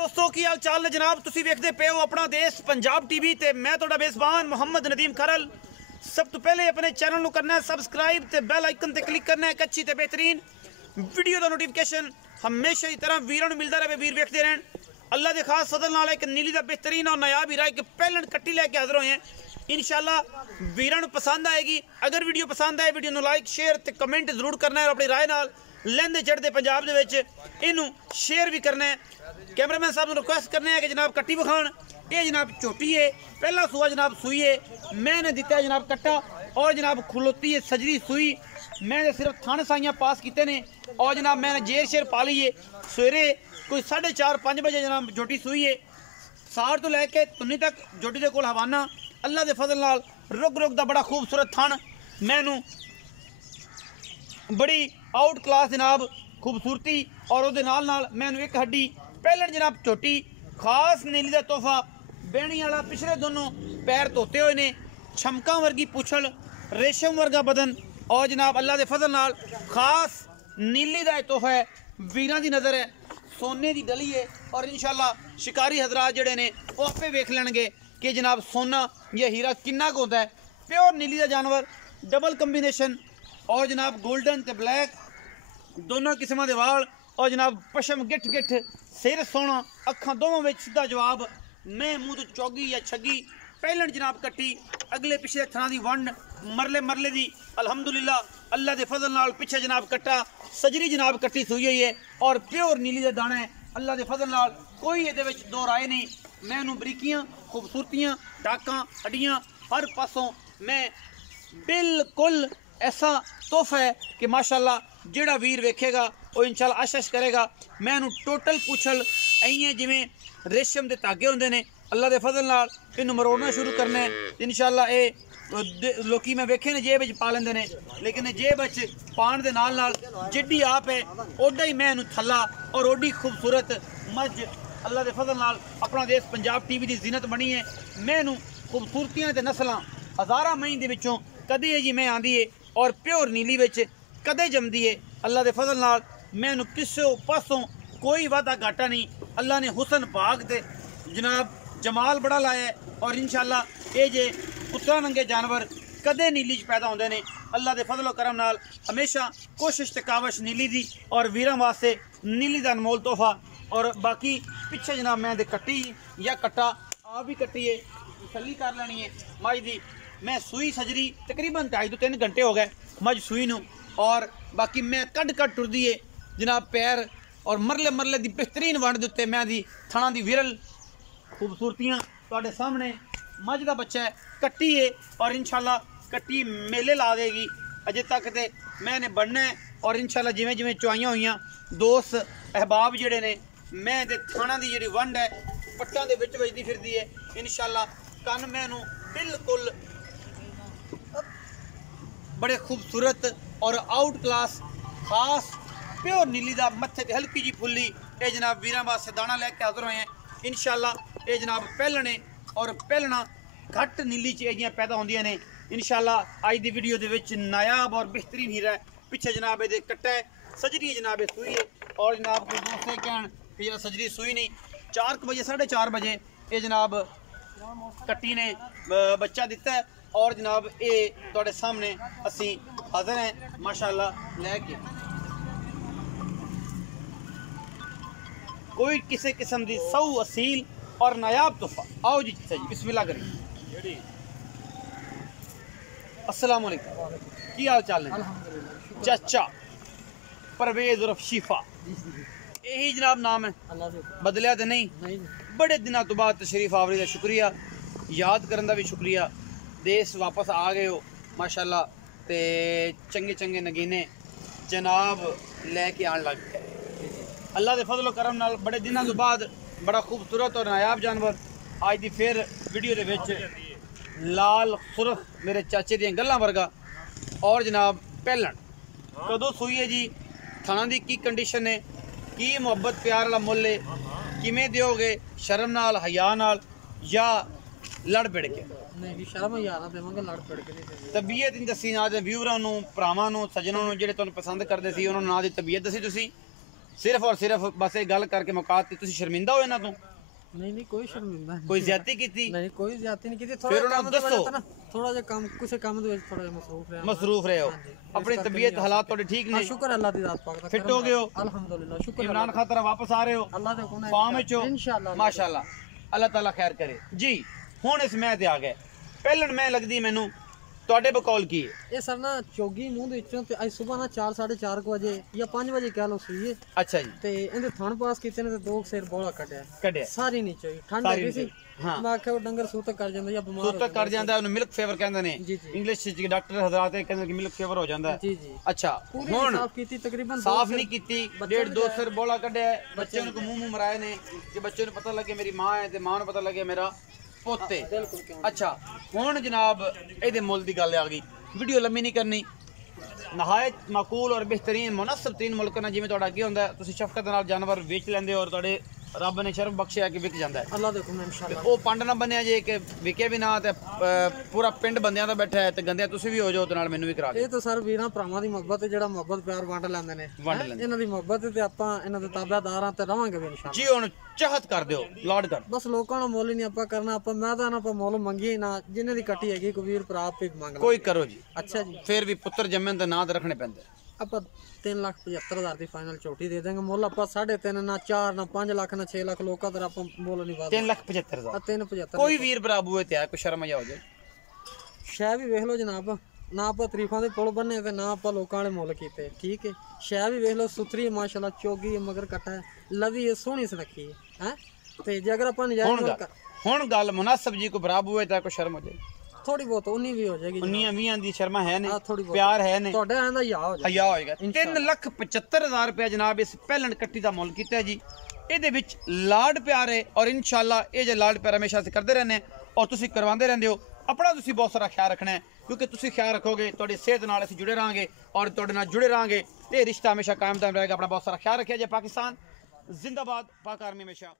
दोस्तों की हाल चाल ने जनाब तुसी वेखदे पे हो अपना देश पंजाब टीवी ते मैं तुहाडा मेज़बान मोहम्मद नदीम खरल। सब तो पहले अपने चैनल को करना है सबसक्राइब ते बेल आइकन ते क्लिक करना है। एक अच्छी ते बेहतरीन वीडियो का नोटिफिकेशन हमेशा की तरह वीरों को मिलता रहे, वीर वेखते रहन। अल्लाह के खास फजल नाल एक नीली का बेहतरीन और नायाब हीरा एक पहलन कट्टी लैके हाजिर होए हैं। इंशाल्लाह वीरों को पसंद आएगी। अगर वीडियो पसंद आए वीडियो लाइक शेयर ते कमेंट जरूर करना है और अपनी राय नाल लैंदे चढ़ते पंजाब दे विच इनू शेयर भी करना है। कैमरामैन साहब रिक्वेस्ट करने हैं कि जनाब कट्टी विखाण। ये जनाब झोटी है, पहला सूआ जनाब सुई है, मैंने दिता है जनाब कट्टा और जनाब खलोती है सजरी सुई। मैंने सिर्फ थन साइयां पास किते ने और जनाब मैंने जेर शेर पा ली है। सवेरे कोई 4:30-5 बजे जनाब झोटी सुई है। साड़ तो लैके तुन्नी तक झोटी के कोल हवाना अल्लाह के फजल नाल रुक रुक का बड़ा खूबसूरत थन मैनू बड़ी आउट क्लास जनाब खूबसूरती और उहदे नाल नाल मैनू एक हड्डी पहलन जनाब झोटी खास नीली का तोहफा बेहनी वाला। पिछले दोनों पैर धोते हुए ने, छमका वर्गी पुछल, रेशम वर्गा बदन और जनाब अल्लाह के फजल नाल खास नीली का तोहफा है। वीरां दी नज़र है, सोने की डली है और इंशाल्लाह शिकारी हजरात जड़े ने वो आपे वेख लेंगे कि जनाब सोना या हीरा किन्ना को होता है। प्योर नीली का जानवर, डबल कंबीनेशन और जनाब गोल्डन ते ब्लैक दोनों किस्मां दे वाल और जनाब पशम गिठ गिठ, सिर सोना, अखां दोवां विच सीधा जवाब। मैं मुँह तो चौगी या छगी पहलन जनाब कट्टी अगले पिछले थना दी वंड मरले मरले दी अल्हम्दुलिल्लाह अल्लाह के फजल नाल पिछे जनाब कट्टा सजरी जनाब कट्टी सुई हुई है और प्योर नीली दे दाने अल्लाह के फजल नाल कोई ये दो राय नहीं। मैनू बरीकियां खूबसूरतियां डाकां हड्डियां हर पासों मैं बिल्कुल ऐसा तोहफा है कि माशाल्लाह जेड़ा वीर वेखेगा वो इंशाल्लाह आशीष करेगा। मैनू टोटल पुछल इं जिमें रेशम के धागे होंगे ने अल्लाह के फजल नाल इनू मरोड़ना शुरू करना है इंशाल्लाह। ये लोकी मैं वेखे ने जेब पा लेंदे ने, लेकिन जेब पान दे नाल नाल जिड्डी आप है ओडा ही मैं थला और ओडी खूबसूरत मझ अल्लाह के फजल नाल अपना देश पंजाब टीवी की जीनत बनी है। मैनू खूबसूरतियां ते नस्लां हज़ारां मई दे विचों कदे जी मैं आंदी है और प्योर नीली विच कदे जमदी है। अल्लाह के फजल नाल मैनू किसी पासों कोई वादा घाटा नहीं। अल्लाह ने हुसन पाक ते जनाब जमाल बड़ा लाया है और इंशाल्लाह ये जे पुत्रा नंगे जानवर कदे नीली च पैदा होंदे ने। अल्लाह के फजल करम नाल हमेशा कोशिश ते कावश नीली दी और वीरां वास्ते नीली दा अनमोल तोहफा। और बाकी पिछे जनाब मैं दे कट्टी या कट्टा आप भी कट्टी है तसल्ली कर लैनी है मझ दी। मैं सुई सजरी तकरीबन 2.5 to 3 घंटे हो गए मझ सुई नू और बाकी मैं कट टुरदी है जनाब पैर और मरले मरले दी बेहतरीन वंड दे उत्ते मैं दी थणा दी विरल खूबसूरतियां तुहाडे सामने। मझ का बच्चा है कट्टी है और इंशाल्लाह कट्टी मेले ला देगी। अजे तक तो मैंने बढ़ना है और इंशाल्लाह जिमें जिमें चुआइयां हुई दोस्त अहबाब जड़े ने मैं दे थाना की जी वंड है पट्टा के विच वजदी फिरदी है इंशाल्लाह। कन मैनू बिल्कुल बड़े खूबसूरत और आउट क्लास खास प्योर नीली का मत्थे ते हल्की जी फुल्ली ये जनाब वीरां वास्ते दाना लैके हाजिर होए हैं इंशाल्लाह। ये जनाब पहलने और पहलना घट नीली च पैदा होंदियां ने इंशाल्लाह। अज की वीडियो के नायाब और बेहतरीन हीरा है। पिछे जनाब ये कट्टा है सजरी जनाब सुई है और जनाब कोई दोस्त कहन कि जरा सजरी सुई नहीं 4 बजे 4:30 बजे ये जनाब कट्टी ने बच्चा दिता है और जनाब ये तुहाडे सामने असी हाजिर हैं माशाल्लाह लैके। कोई किसी किस्म की सऊ असील और नायाब तोहफा। आओ जी जी बिस्मिल्लाह करिए। अस्सलाम वालेकुम, की हाल चाल है चाचा? परवेज उर्फ शीफा यही जनाब नाम है, बदलिया तो नहीं? बड़े दिनों तो बाद तशरीफ आवरी का शुक्रिया, याद करने का भी शुक्रिया। देश वापस आ गए हो माशाल्लाह ते चंगे चंगे नगीने जनाब लैके आन लग गए अल्लाह के फजल करम नाल। बड़े दिनों तो बाद बड़ा खूबसूरत और नायाब जानवर आज की फिर वीडियो के विच लाल सुरख मेरे चाचे दी गल्लां वर्गा और जनाब पहलन कदों सुई है जी, थाना की की कंडीशन है, की मुहब्बत प्यार वाला मुल है, किमें दोगे शर्म नाल हया नाल या लड़ पिड़ के? नहीं शर्म हया ना देवांगे, लड़ पिड़ के नहीं। तबीयत नहीं दसी ना व्यूअरां नूं भरावां नूं सज्जनां नूं जेहड़े तुहानूं पसंद करदे सी उन्हां नूं ना दी तबीयत दसी तुसी ਸਿਰਫ ਔਰ ਸਿਰਫ ਬਸ ਇਹ ਗੱਲ ਕਰਕੇ ਮੁਕਾਤੀ, ਤੁਸੀਂ ਸ਼ਰਮਿੰਦਾ ਹੋ ਇਹਨਾਂ ਤੋਂ? ਨਹੀਂ ਨਹੀਂ ਕੋਈ ਸ਼ਰਮਿੰਦਾ ਨਹੀਂ, ਕੋਈ ਜ਼ਿਆਦਤੀ ਕੀਤੀ? ਨਹੀਂ ਕੋਈ ਜ਼ਿਆਦਤੀ ਨਹੀਂ ਕੀਤੀ। ਫਿਰ ਉਹਨਾਂ ਨੂੰ ਦੱਸੋ। ਥੋੜਾ ਜਿਹਾ ਕੰਮ, ਕੁਛ ਕੰਮ ਦੇ ਵਿੱਚ ਥੋੜਾ ਜਿਹਾ ਮਸਰੂਫ ਰਿਹਾ। ਮਸਰੂਫ ਰਹੇ ਹੋ, ਆਪਣੀ ਤਬੀਅਤ ਹਾਲਾਤ ਤੁਹਾਡੇ ਠੀਕ ਨੇ? ਸ਼ੁਕਰ ਅੱਲਾਹ ਦੀ ਜ਼ਾਤ ਪਾਕ ਦਾ, ਫਿੱਟ ਹੋ ਗਏ ਹੋ? ਅਲਹਮਦੁਲਿਲਾ, ਸ਼ੁਕਰ ਇਮਰਾਨ ਖਾਨ ਤਰ੍ਹਾਂ ਵਾਪਸ ਆ ਰਹੇ ਹੋ ਅੱਲਾਹ ਦੇ ਹੁਕਮ ਨਾਲ ਫਾਰਮ ਵਿੱਚੋਂ? ਇਨਸ਼ਾਅੱਲਾ ਮਾਸ਼ਾਅੱਲਾ, ਅੱਲਾਹ ਤਾਲਾ ਖੈਰ ਕਰੇ ਜੀ। ਹੁਣ ਇਸ ਮੈਂ ਤੇ ਆ ਗਏ, ਪਹਿਲਣ ਮੈਂ ਲੱਗਦੀ ਮੈਨੂੰ ਤੁਹਾਡੇ ਬਕੌਲ ਕੀ ਹੈ? ਇਹ ਸਰ ਨਾ ਚੋਗੀ ਮੂੰਹ ਦੇ ਵਿੱਚੋਂ ਤੇ ਅੱਜ ਸਵੇਰ ਨਾ 4 4:30 ਵਜੇ ਜਾਂ 5 ਵਜੇ ਕਹਿ ਲੋ ਸੂਈਏ ਅੱਛਾ ਜੀ। ਤੇ ਇਹਦੇ ਥਣ ਪਾਸ ਕੀਤੇ ਨੇ ਤੇ 2 ਸਿਰ ਬੋਲਾ ਕੱਢਿਆ ਸਾਰੀ ਨਹੀਂ ਚੋਈ, ਠੰਡ ਸਾਰੀ ਲੱਗੀ ਸੀ। ਹਾਂ। ਮੈਂ ਆਖਿਆ ਉਹ ਡੰਗਰ ਸੂਤਕ ਕਰ ਜਾਂਦਾ ਜਾਂ ਬਿਮਾਰ ਸੂਤਕ ਕਰ ਜਾਂਦਾ, ਉਹਨੂੰ ਮਿਲਕ ਫੀਵਰ ਕਹਿੰਦੇ ਨੇ ਜੀ, ਜੀ। ਇੰਗਲਿਸ਼ ਵਿੱਚ ਡਾਕਟਰ ਹਜ਼ਰਾਤ ਇਹ ਕਹਿੰਦੇ ਕਿ ਮਿਲਕ ਫੀਵਰ ਹੋ ਜਾਂਦਾ ਹੈ। ਜੀ ਜੀ ਅੱਛਾ, ਪੂਰੀ ਹੁਣ ਸਾਫ ਕੀਤੀ, ਤਕਰੀਬਨ ਸਾਫ ਨਹੀਂ ਕੀਤੀ, 1.5 2 ਸਿਰ ਬੋਲਾ ਕੱਢਿਆ, ਬੱਚੇ ਨੂੰ ਮੂੰਹ ਮਰਾਏ ਨੇ ਕਿ ਬੱਚੇ ਨੂੰ ਪਤਾ ਲੱਗੇ ਮੇਰੀ ਮਾਂ ਹੈ ਤੇ ਮਾਂ ਨੂੰ ਪਤਾ ਲੱਗੇ ਮੇਰਾ ਪੁੱਤ ਹੈ। ਬਿਲਕੁਲ ਕਿਉਂ। ਅੱਛਾ, ਹੁਣ ਜਨਾਬ ਇਹਦੇ ਮੁੱਲ ਦੀ ਗੱਲ ਆ ਗਈ, ਵੀਡੀਓ ਲੰਮੀ ਨਹੀਂ ਕਰਨੀ। ਨਹਾਇਤ ਮਾਕੂਲ ਔਰ ਬਿਹਤਰੀਨ ਮੁਨਸਬ ਤਰੀਨ ਮੁਲਕ ਨਾਲ ਜਿਵੇਂ ਤੁਹਾਡਾ ਅੱਗੇ ਹੁੰਦਾ, ਤੁਸੀਂ ਸ਼ਫਕਤ ਨਾਲ ਜਾਨਵਰ ਵੇਚ ਲੈਂਦੇ ਹੋ ਔਰ ਤੁਹਾਡੇ ਰੱਬ ਨੇ ਸ਼ਰਫ ਬਖਸ਼ਿਆ ਕਿ ਵਿਕ ਜਾਂਦਾ ਹੈ। ਅੱਲਾਹ ਦੇ ਹੁਕਮ ਨਾਲ ਇਨਸ਼ਾਅੱਲਾ। ਉਹ ਪੰਡ ਨਾ ਬਣਿਆ ਜੇ ਕਿ ਵਿਕੇ ਵੀ ਨਾ ਤੇ ਪੂਰਾ ਪਿੰਡ ਬੰਦਿਆਂ ਦਾ ਬੈਠਾ ਹੈ ਤੇ ਗੰਦਿਆਂ ਤੁਸੀਂ ਵੀ ਹੋ ਜਾਓ ਤੇ ਨਾਲ ਮੈਨੂੰ ਵੀ ਕਰਾ ਦਿਓ। ਇਹ ਤਾਂ ਸਰ ਵੀਰਾਂ ਭਰਾਵਾਂ ਦੀ ਮੁਹੱਬਤ ਹੈ, ਜਿਹੜਾ ਮੁਹੱਬਤ ਪਿਆਰ ਵੰਡ ਲੈਂਦੇ ਨੇ, ਵੰਡ ਲੈਂਦੇ। ਇਹਨਾਂ ਦੀ ਮੁਹੱਬਤ ਤੇ ਆਪਾਂ ਇਹਨਾਂ ਦੇ ਤਾਬੇਦਾਰਾਂ ਤੇ ਰਵਾਂਗੇ ਵੀ ਇਨਸ਼ਾਅੱਲਾ। ਜੀ ਹੁਣ ਚਾਹਤ ਕਰ ਦਿਓ, ਲਾਡ ਕਰ। ਬਸ ਲੋਕਾਂ ਨੂੰ ਮੁੱਲ ਹੀ ਨਹੀਂ ਆਪਾਂ ਕਰਨਾ, ਆਪਾਂ ਮੈਦਾਨ ਆਪਾਂ ਮੁੱਲ ਮੰਗੀਏ ਨਾ, ਜਿੰਨੇ ਦੀ ਕੱਟੀ ਹੈਗੀ ਕੋਈ ਵੀਰ ਭਰਾ ਆਪੇ ਮੰਗ ਲਾ। ਕੋਈ ਕਰੋ ਜੀ, ਅੱਛਾ ਜੀ, ਫਿਰ ਵੀ ਪੁੱਤਰ ਜੰਮਣ ਦਾ ਨਾਂ ਤੇ ਰੱਖਣੇ ਪੈਂਦੇ। ਆਪਾਂ 3,75,000 ਦੀ ਫਾਈਨਲ ਝੋਟੀ ਦੇ ਦਾਂਗੇ। ਮੁੱਲ ਆਪਾਂ 3.5 ਨਾ 4 ਨਾ 5 ਲੱਖ ਨਾ 6 ਲੱਖ ਲੋਕਾਂ ਤੇ ਆਪਾਂ ਮੁੱਲ ਨਹੀਂ ਵਾਦਾ। 3,75,000 3.75 ਕੋਈ ਵੀਰ ਭਰਾ ਬੂਏ ਤੇ ਆ ਕੋਈ ਸ਼ਰਮ ਆ ਹੋ ਜਾਏ। ਸ਼ੈ ਵੀ ਵੇਖ ਲਓ ਜਨਾਬ, ਨਾ ਆਪਾਂ ਤਾਰੀਫਾਂ ਦੇ ਪੁਲ ਬੰਨੇ ਤੇ ਨਾ ਆਪਾਂ ਲੋਕਾਂ ਵਾਲੇ ਮੁੱਲ ਕੀਤੇ, ਠੀਕ ਹੈ। ਸ਼ੈ ਵੀ ਵੇਖ ਲਓ, ਸੁਥਰੀ ਹੈ ਮਾਸ਼ਾਅੱਲਾ, ਚੋਗੀ ਹੈ, ਮਗਰ ਕੱਟਾ ਹੈ, ਲਵੀ ਹੈ, ਸੋਹਣੀ ਸੁਨੱਖੀ ਹੈ। ਤੇ ਜੇ ਅਗਰ ਆਪਾਂ ਨਜਾਇਜ਼ ਹੁਣ ਗੱਲ ਮੁਨਾਸਬ ਜੀ ਕੋ ਭਰਾ ਬੂਏ ਤੇ ਕੋਈ ਸ਼ਰਮ ਹੋ ਜਾਏ, ਥੋੜੀ ਬਹੁਤ ਉਨੀ ਵੀ ਹੋ ਜਾਏਗੀ। 19-20 ਦੀ ਸ਼ਰਮਾ ਹੈ ਨੇ, ਥੋੜੀ ਬਹੁਤ ਪਿਆਰ ਹੈ ਨੇ, ਤੁਹਾਡੇ ਆਂਦਾ ਯਾ ਹੋ ਜਾਏ, ਹਯਾ ਹੋਏਗਾ। 3,75,000 ਰੁਪਏ ਜਨਾਬ ਇਸ ਪਹਿਲਣ ਕੱਟੀ ਦਾ ਮੁੱਲ ਕੀਤਾ ਜੀ। ਇਹਦੇ ਵਿੱਚ ਲਾਡ ਪਿਆਰ ਹੈ ਔਰ ਇਨਸ਼ਾਅੱਲਾ ਇਹ ਜੇ ਲਾਡ ਪਿਆਰ ਹਮੇਸ਼ਾ ਅਸੀਂ ਕਰਦੇ ਰਹਿੰਦੇ ਔਰ ਤੁਸੀਂ ਕਰਵਾਉਂਦੇ ਰਹਿੰਦੇ ਹੋ। ਆਪਣਾ ਤੁਸੀਂ ਬਹੁਤ ਸਾਰਾ ਖਿਆਲ ਰੱਖਣਾ ਹੈ, ਕਿਉਂਕਿ ਤੁਸੀਂ ਖਿਆਲ ਰੱਖੋਗੇ ਤੁਹਾਡੀ ਸਿਹਤ ਨਾਲ ਅਸੀਂ ਜੁੜੇ ਰਹਾਂਗੇ ਔਰ ਤੁਹਾਡੇ ਨਾਲ ਜੁੜੇ ਰਹਾਂਗੇ। ਇਹ ਰਿਸ਼ਤਾ ਹਮੇਸ਼ਾ ਕਾਇਮ ਰਹੇਗਾ। ਆਪਣਾ ਬਹੁਤ ਸਾਰਾ ਖਿਆਲ ਰੱਖਿਆ ਜੇ। ਪਾਕਿਸਤਾਨ ਜ਼ਿੰਦਾਬਾਦ, ਪਾਕ ਆਰਮੀ ਹਮੇਸ਼ਾ।